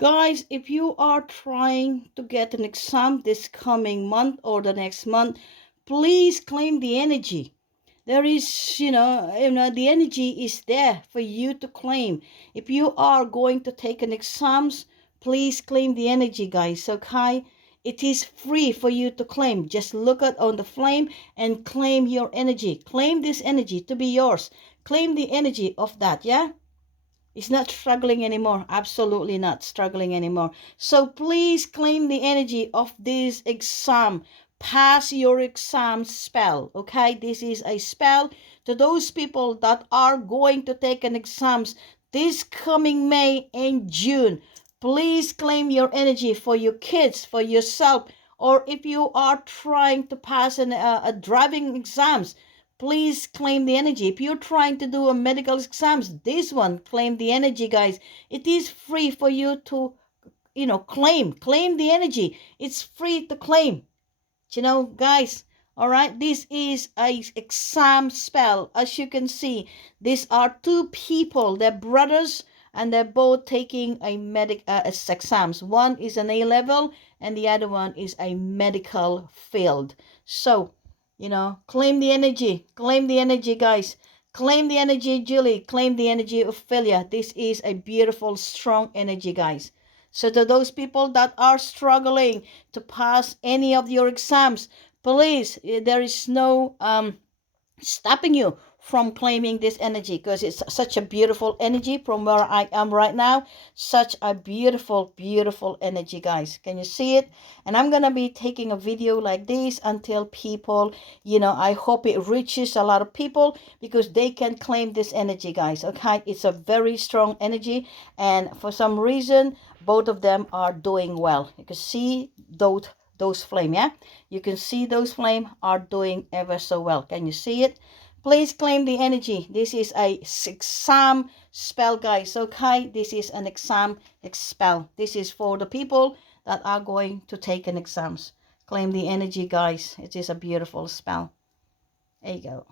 Guys, if you are trying to get an exam this coming month or the next month, please claim the energy. There is, the energy is there for you to claim. If you are going to take an exams, please claim the energy, guys. Okay? It is free for you to claim. Just look at on the flame and claim your energy. Claim this energy to be yours. Claim the energy of that, yeah? It's not struggling anymore. Absolutely not struggling anymore. So please claim the energy of this exam. Pass your exam spell. Okay, this is a spell to those people that are going to take an exams this coming May and June. Please claim your energy for your kids, for yourself, or if you are trying to pass a driving exams, please claim the energy. If you're trying to do a medical exams, this one, claim the energy, guys. It is free for you to, claim the energy. It's free to claim. Guys, all right, this is a exam spell. As you can see, these are two people, they're brothers, and they're both taking exams. One is an A level and the other one is a medical field. So claim the energy, guys. Claim the energy, Julie. Claim the energy, Ophelia. This is a beautiful, strong energy, guys. So to those people that are struggling to pass any of your exams, please, there is no stopping you from claiming this energy, because it's such a beautiful energy from where I am right now. Such a beautiful, beautiful energy, guys. Can you see it? And I'm gonna be taking a video like this until people, I hope it reaches a lot of people because they can claim this energy, guys. Okay, it's a very strong energy, and for some reason both of them are doing well. You can see those flame, yeah, you can see those flame are doing ever so well. Can you see it? Please claim the energy. This is a exam spell, guys. Okay, this is an exam spell. This is for the people that are going to take an exams. Claim the energy, guys. It is a beautiful spell. There you go.